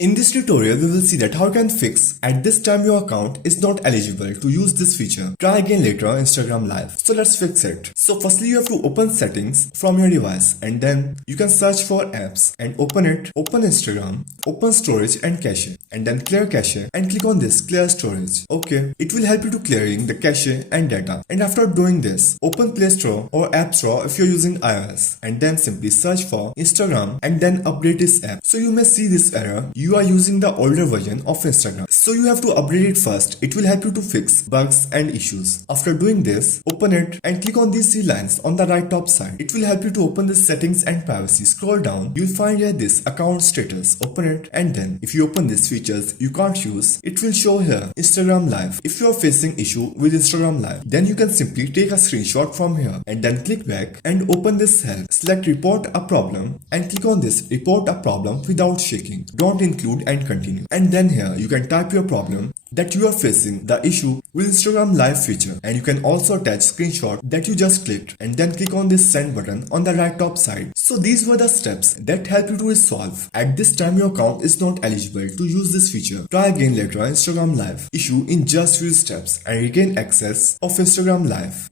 In this tutorial, we will see that how you can fix at this time your account is not eligible to use this feature. Try again later on Instagram Live. So let's fix it. So firstly, you have to open settings from your device and then you can search for apps and open it. Open Instagram, open storage and cache and then clear cache and click on this clear storage. Okay, it will help you to clearing the cache and data. And after doing this, open Play Store or App Store if you're using iOS and then simply search for Instagram and then update this app. So you may see this error. You are using the older version of Instagram. So you have to update it first. It will help you to fix bugs and issues. After doing this, open it and click on these three lines on the right top side. It will help you to open the settings and privacy. Scroll down. You'll find here this account status. Open it and then if you open these features you can't use, it will show here Instagram Live. If you are facing issue with Instagram Live, then you can simply take a screenshot from here and then click back and open this help. Select report a problem and click on this report a problem without shaking. Don't include and continue. And then here you can type your problem that you are facing the issue with Instagram Live feature, and you can also attach screenshot that you just clicked and then click on this send button on the right top side. So these were the steps that help you to resolve at this time your account is not eligible to use this feature. Try again later on Instagram Live issue in just few steps and regain access of Instagram Live.